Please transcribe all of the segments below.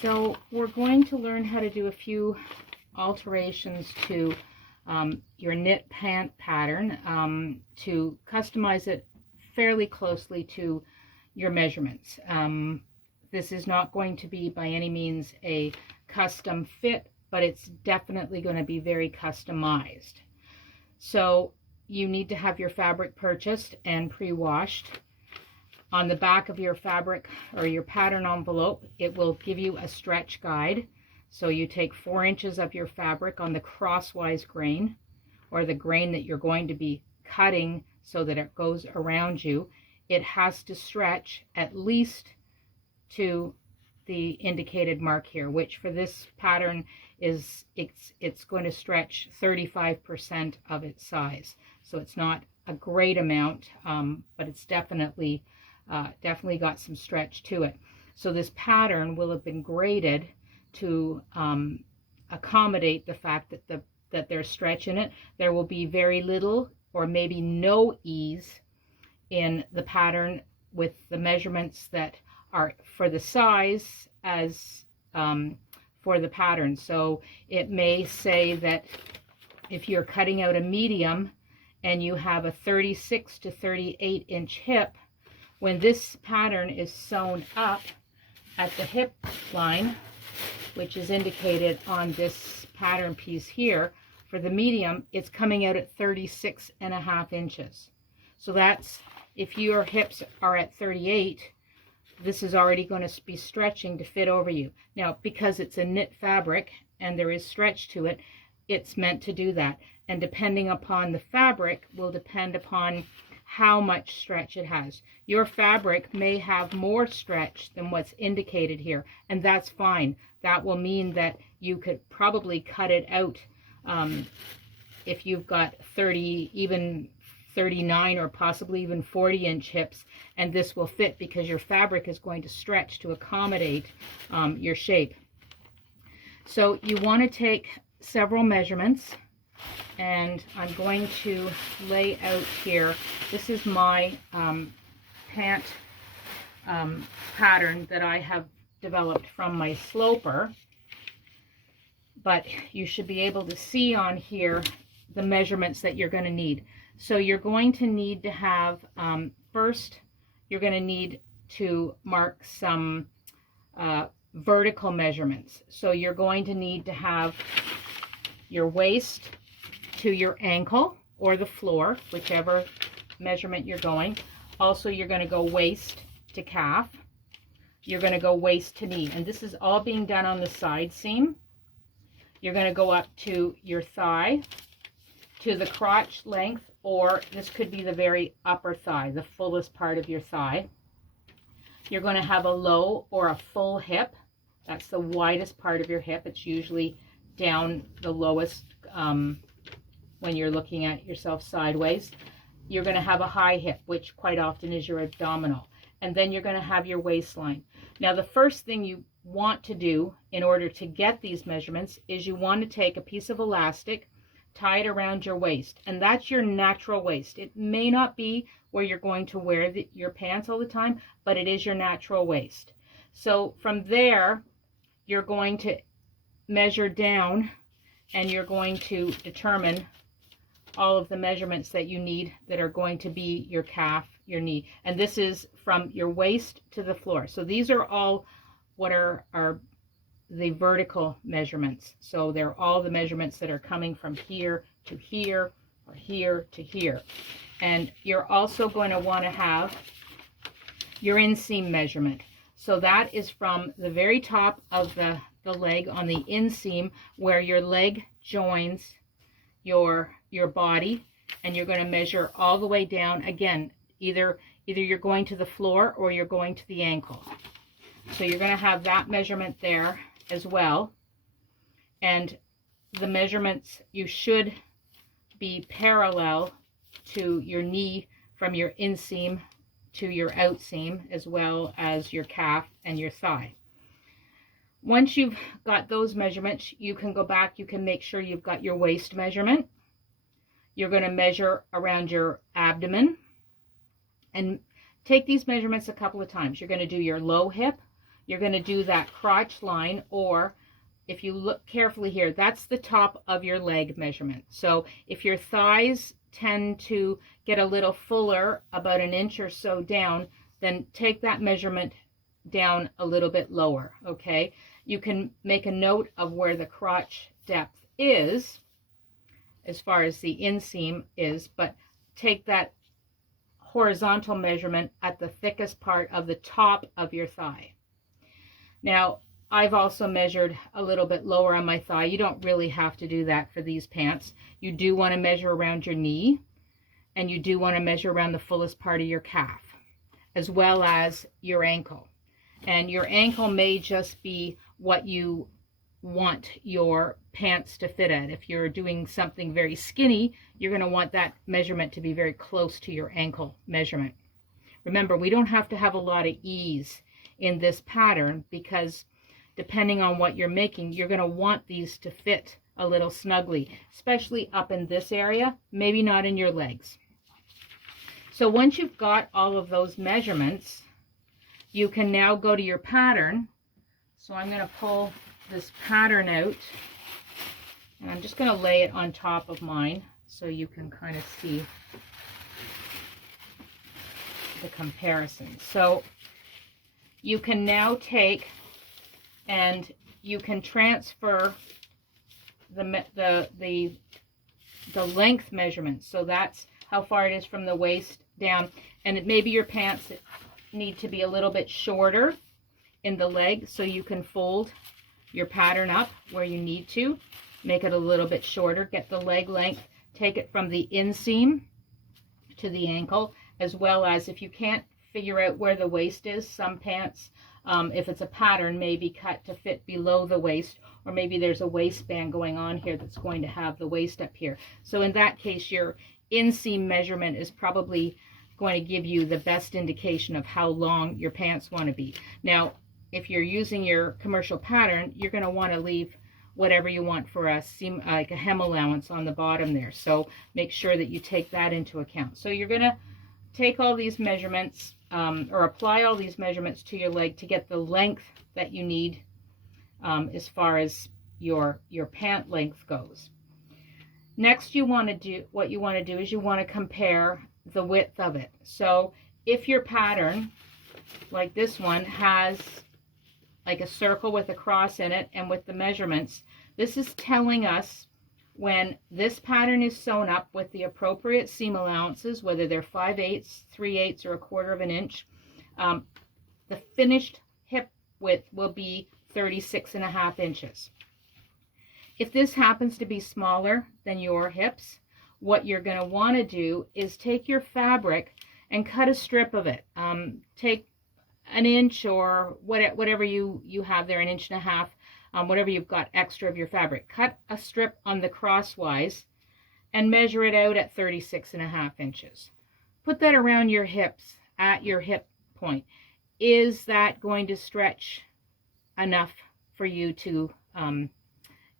So we're going to learn how to do a few alterations to your knit pant pattern to customize it fairly closely to your measurements. This is not going to be by any means a custom fit, but it's definitely going to be very customized. So you need to have your fabric purchased and pre-washed. On the back of your fabric or your pattern envelope, it will give you a stretch guide. So you take 4 inches of your fabric on the crosswise grain, or the grain that you're going to be cutting so that it goes around you. It has to stretch at least to the indicated mark here, which for this pattern is it's going to stretch 35% of its size. So it's not a great amount, but it's definitely got some stretch to it. So this pattern will have been graded to accommodate the fact that there's stretch in it. There will be very little or maybe no ease in the pattern with the measurements that are for the size as for the pattern. So it may say that if you're cutting out a medium and you have a 36 to 38 inch hip, when this pattern is sewn up at the hip line, which is indicated on this pattern piece here, for the medium, it's coming out at 36.5 inches. So that's, if your hips are at 38, this is already going to be stretching to fit over you. Now, because it's a knit fabric and there is stretch to it, it's meant to do that. And depending upon the fabric will depend upon how much stretch it has. Your fabric may have more stretch than what's indicated here, and that's fine. That will mean that you could probably cut it out if you've got 30, even 39 or possibly even 40 inch hips, and this will fit because your fabric is going to stretch to accommodate your shape. So you want to take several measurements, and I'm going to lay out here. This is my pant pattern that I have developed from my sloper, but you should be able to see on here the measurements that you're going to need. So you're going to need to have, first, you're going to need to mark some vertical measurements. So you're going to need to have your waist to your ankle or the floor, whichever measurement you're going. Also, you're going to go waist to calf. You're going to go waist to knee. And this is all being done on the side seam. You're going to go up to your thigh, to the crotch length, or this could be the very upper thigh, the fullest part of your thigh. You're going to have a low or a full hip. That's the widest part of your hip. It's usually down the lowest when you're looking at yourself sideways. You're going to have a high hip, which quite often is your abdominal. And then you're going to have your waistline. Now, the first thing you want to do in order to get these measurements is you want to take a piece of elastic, tie it around your waist, and that's your natural waist. It may not be where you're going to wear your pants all the time, but it is your natural waist. So from there, you're going to measure down, and you're going to determine all of the measurements that you need that are going to be your calf, your knee. And this is from your waist to the floor. So these are all what are the vertical measurements. So they're all the measurements that are coming from here to here, or here to here. And you're also going to want to have your inseam measurement. So that is from the very top of the leg on the inseam, where your leg joins your body, and you're going to measure all the way down. Again, either you're going to the floor or you're going to the ankle. So you're going to have that measurement there as well. And the measurements, you should be parallel to your knee from your inseam to your outseam, as well as your calf and your thigh. Once you've got those measurements, you can go back, you can make sure you've got your waist measurement. You're going to measure around your abdomen, and take these measurements a couple of times. You're going to do your low hip, you're going to do that crotch line, or if you look carefully here, that's the top of your leg measurement. So if your thighs tend to get a little fuller, about an inch or so down, then take that measurement down a little bit lower, okay? You can make a note of where the crotch depth is, as far as the inseam is, but take that horizontal measurement at the thickest part of the top of your thigh. Now, I've also measured a little bit lower on my thigh. You don't really have to do that for these pants. You do want to measure around your knee, and you do want to measure around the fullest part of your calf, as well as your ankle. And your ankle may just be what you want your pants to fit at. If you're doing something very skinny, you're going to want that measurement to be very close to your ankle measurement. Remember, we don't have to have a lot of ease in this pattern, because depending on what you're making, you're going to want these to fit a little snugly, especially up in this area, maybe not in your legs. So once you've got all of those measurements, you can now go to your pattern. So I'm going to pull this pattern out, and I'm just going to lay it on top of mine so you can kind of see the comparison. So you can now take and you can transfer the length measurement. So that's how far it is from the waist down, and maybe your pants need to be a little bit shorter in the leg, so you can fold your pattern up where you need to, make it a little bit shorter, get the leg length, take it from the inseam to the ankle, as well as if you can't figure out where the waist is, some pants, if it's a pattern, may be cut to fit below the waist, or maybe there's a waistband going on here that's going to have the waist up here. So in that case, your inseam measurement is probably going to give you the best indication of how long your pants want to be. Now, if you're using your commercial pattern, you're going to want to leave whatever you want for a seam, like a hem allowance on the bottom there. So make sure that you take that into account. So you're going to take all these measurements, or apply all these measurements to your leg to get the length that you need as far as your pant length goes. Next, what you want to do is you want to compare the width of it. So if your pattern, like this one, has like a circle with a cross in it, and with the measurements, this is telling us when this pattern is sewn up with the appropriate seam allowances, whether they're 5/8, 3/8, or 1/4 of an inch, the finished hip width will be 36.5 inches. If this happens to be smaller than your hips, what you're going to want to do is take your fabric and cut a strip of it. Take an inch, or whatever you have there, 1.5 inches, whatever you've got extra of your fabric. Cut a strip on the crosswise and measure it out at 36.5 inches. Put that around your hips, at your hip point. Is that going to stretch enough for you to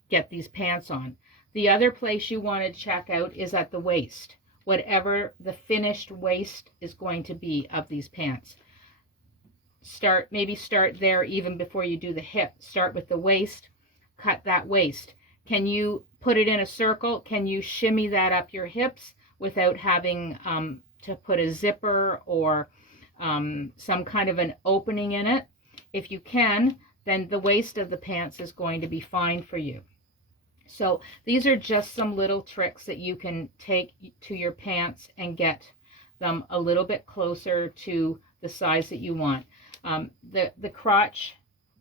get these pants on? The other place you want to check out is at the waist, whatever the finished waist is going to be of these pants. Maybe start there even before you do the hip. Start with the waist, cut that waist. Can you put it in a circle? Can you shimmy that up your hips without having to put a zipper or some kind of an opening in it? If you can, then the waist of the pants is going to be fine for you. So these are just some little tricks that you can take to your pants and get them a little bit closer to the size that you want. The crotch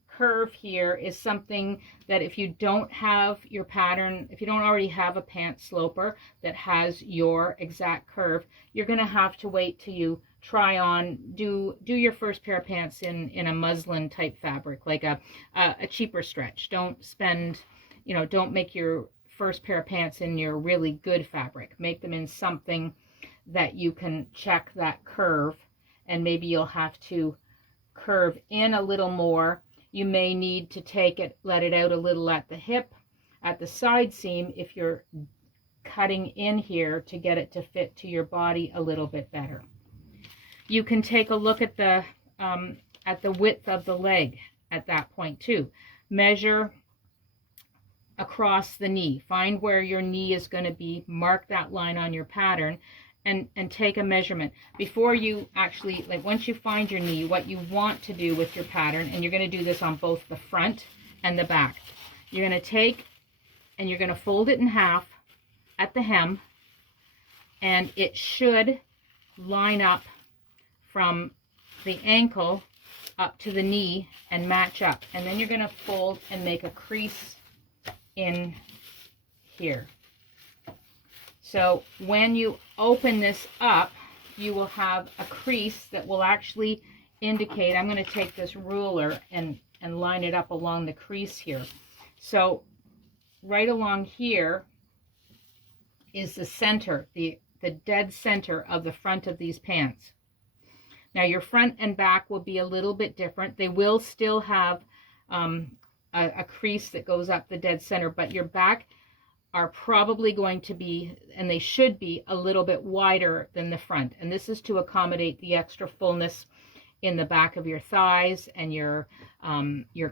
curve here is something that if you don't have your pattern, if you don't already have a pant sloper that has your exact curve, you're going to have to wait till you try on, do your first pair of pants in a muslin type fabric, like a cheaper stretch. Don't spend, don't make your first pair of pants in your really good fabric. Make them in something that you can check that curve, and maybe you'll have to curve in a little more. You may need to let it out a little at the hip, at the side seam, if you're cutting in here to get it to fit to your body a little bit better. You can take a look at the width of the leg. at that point too. Measure across the knee. Find where your knee is going to be. Mark that line on your pattern and take a measurement. Before you actually, like once you find your knee, what you want to do with your pattern, and you're going to do this on both the front and the back, you're going to take and you're going to fold it in half at the hem, and it should line up from the ankle up to the knee and match up. And then you're going to fold and make a crease in here. So when you open this up, you will have a crease that will actually indicate, I'm going to take this ruler and line it up along the crease here. So right along here is the center, the dead center of the front of these pants. Now your front and back will be a little bit different. They will still have a crease that goes up the dead center, but your back are probably going to be, and they should be, a little bit wider than the front. And this is to accommodate the extra fullness in the back of your thighs and your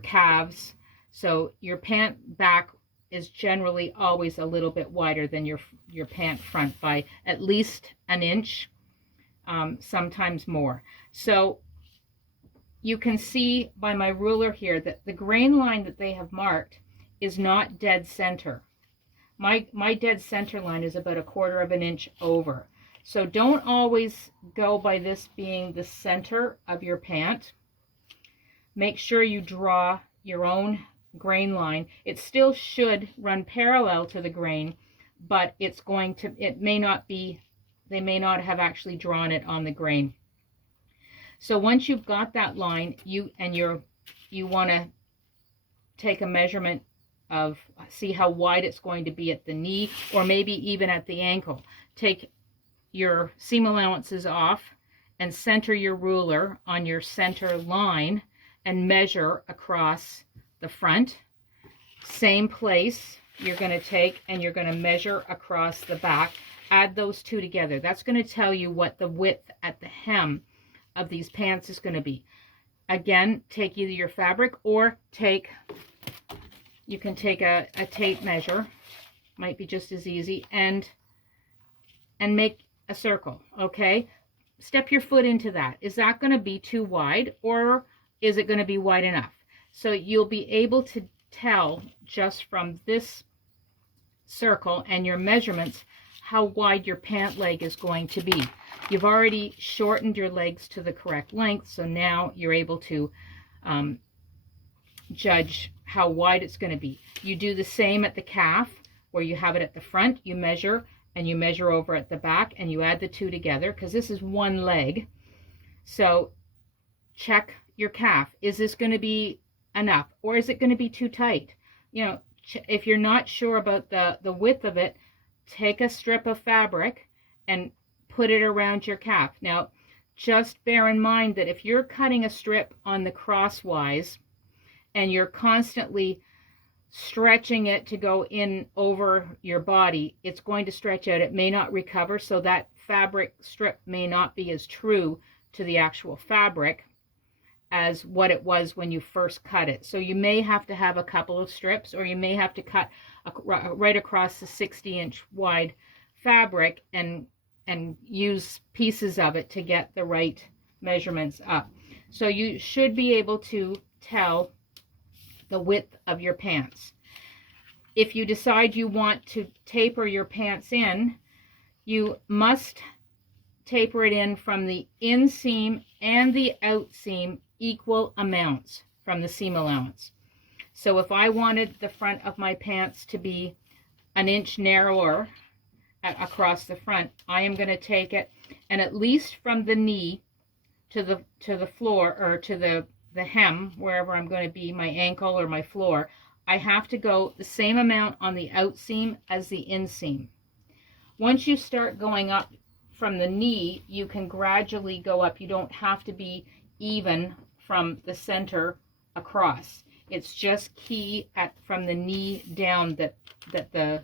calves. So your pant back is generally always a little bit wider than your pant front by at least an inch, sometimes more. So you can see by my ruler here that the grain line that they have marked is not dead center. My dead center line is about 1/4 of an inch over. So don't always go by this being the center of your pant. Make sure you draw your own grain line. It still should run parallel to the grain, but it may not be, they may not have actually drawn it on the grain. So once you've got that line, you want to take a measurement of, see how wide it's going to be at the knee, or maybe even at the ankle. Take your seam allowances off and center your ruler on your center line and measure across the front. Same place you're going to take and you're going to measure across the back. Add those two together. That's going to tell you what the width at the hem of these pants is going to be. Again, take either your fabric or you can take a tape measure, might be just as easy, and make a circle. Okay, step your foot into that. Is that going to be too wide, or is it going to be wide enough? So you'll be able to tell just from this circle and your measurements how wide your pant leg is going to be. You've already shortened your legs to the correct length, so now you're able to judge how wide it's going to be. You do the same at the calf, where you have it at the front, you measure, and you measure over at the back, and you add the two together, because this is one leg. So check your calf. Is this going to be enough, or is it going to be too tight? You know, if you're not sure about the width of it, take a strip of fabric and put it around your calf. Now, just bear in mind that if you're cutting a strip on the crosswise and you're constantly stretching it to go in over your body, it's going to stretch out. It may not recover, so that fabric strip may not be as true to the actual fabric as what it was when you first cut it. So you may have to have a couple of strips, or you may have to cut right across the 60-inch wide fabric and use pieces of it to get the right measurements up. So you should be able to tell the width of your pants. If you decide you want to taper your pants in, you must taper it in from the inseam and the outseam equal amounts from the seam allowance. So if I wanted the front of my pants to be an inch narrower across the front, I am going to take it, and at least from the knee to the floor, or to the hem, wherever I'm going to be, my ankle or my floor, I have to go the same amount on the outseam as the inseam. Once you start going up from the knee, you can gradually go up. You don't have to be even from the center across. It's just key from the knee down that the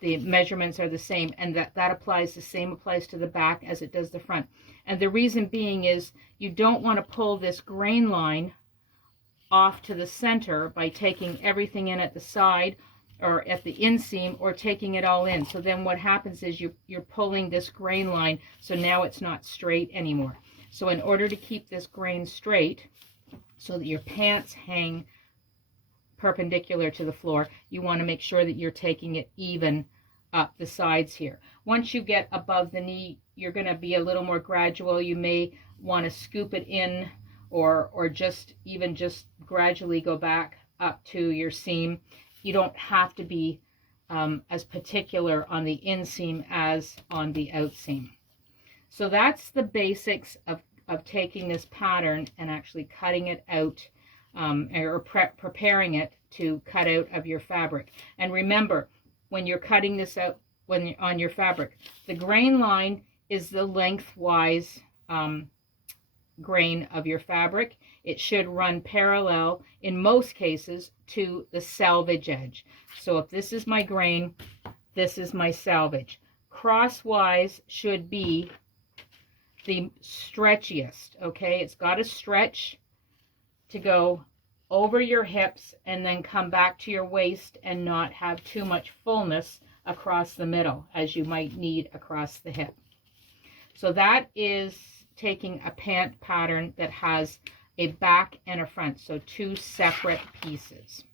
measurements are the same, and that applies, the same applies to the back as it does the front. And the reason being is you don't want to pull this grain line off to the center by taking everything in at the side or at the inseam, or taking it all in. So then what happens is you're pulling this grain line, so now it's not straight anymore. So in order to keep this grain straight so that your pants hang perpendicular to the floor, you want to make sure that you're taking it even up the sides here. Once you get above the knee, you're going to be a little more gradual. You may want to scoop it in, or just gradually go back up to your seam. You don't have to be as particular on the inseam as on the outseam. So that's the basics of taking this pattern and actually cutting it out, or preparing it to cut out of your fabric. And remember, when you're cutting this out, when you're on your fabric, the grain line is the lengthwise grain of your fabric. It should run parallel in most cases to the selvage edge. So if this is my grain, this is my selvage. Crosswise should be the stretchiest, okay? It's got to stretch to go over your hips and then come back to your waist and not have too much fullness across the middle as you might need across the hip. So that is taking a pant pattern that has a back and a front, so two separate pieces.